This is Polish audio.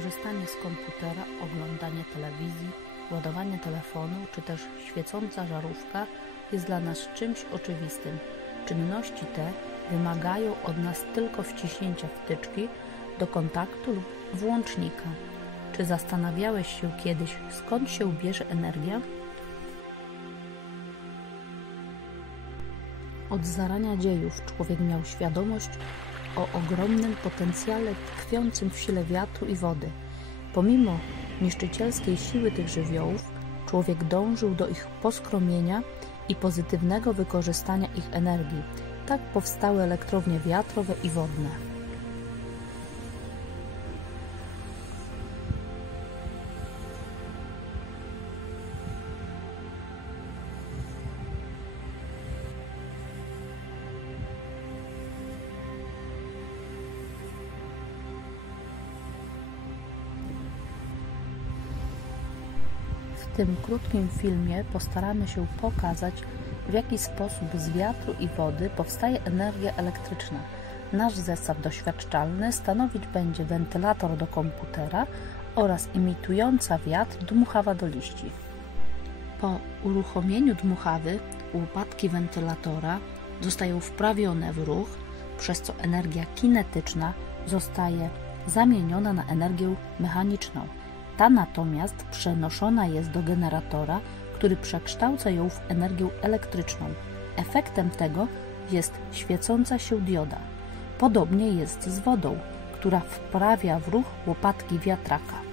Korzystanie z komputera, oglądanie telewizji, ładowanie telefonu czy też świecąca żarówka jest dla nas czymś oczywistym. Czynności te wymagają od nas tylko wciśnięcia wtyczki do kontaktu lub włącznika. Czy zastanawiałeś się kiedyś, skąd się bierze energia? Od zarania dziejów człowiek miał świadomość o ogromnym potencjale tkwiącym w sile wiatru i wody. Pomimo niszczycielskiej siły tych żywiołów, człowiek dążył do ich poskromienia i pozytywnego wykorzystania ich energii. Tak powstały elektrownie wiatrowe i wodne. W tym krótkim filmie postaramy się pokazać, w jaki sposób z wiatru i wody powstaje energia elektryczna. Nasz zestaw doświadczalny stanowić będzie wentylator do komputera oraz imitująca wiatr dmuchawa do liści. Po uruchomieniu dmuchawy łopatki wentylatora zostają wprawione w ruch, przez co energia kinetyczna zostaje zamieniona na energię mechaniczną. Ta natomiast przenoszona jest do generatora, który przekształca ją w energię elektryczną. Efektem tego jest świecąca się dioda. Podobnie jest z wodą, która wprawia w ruch łopatki wiatraka.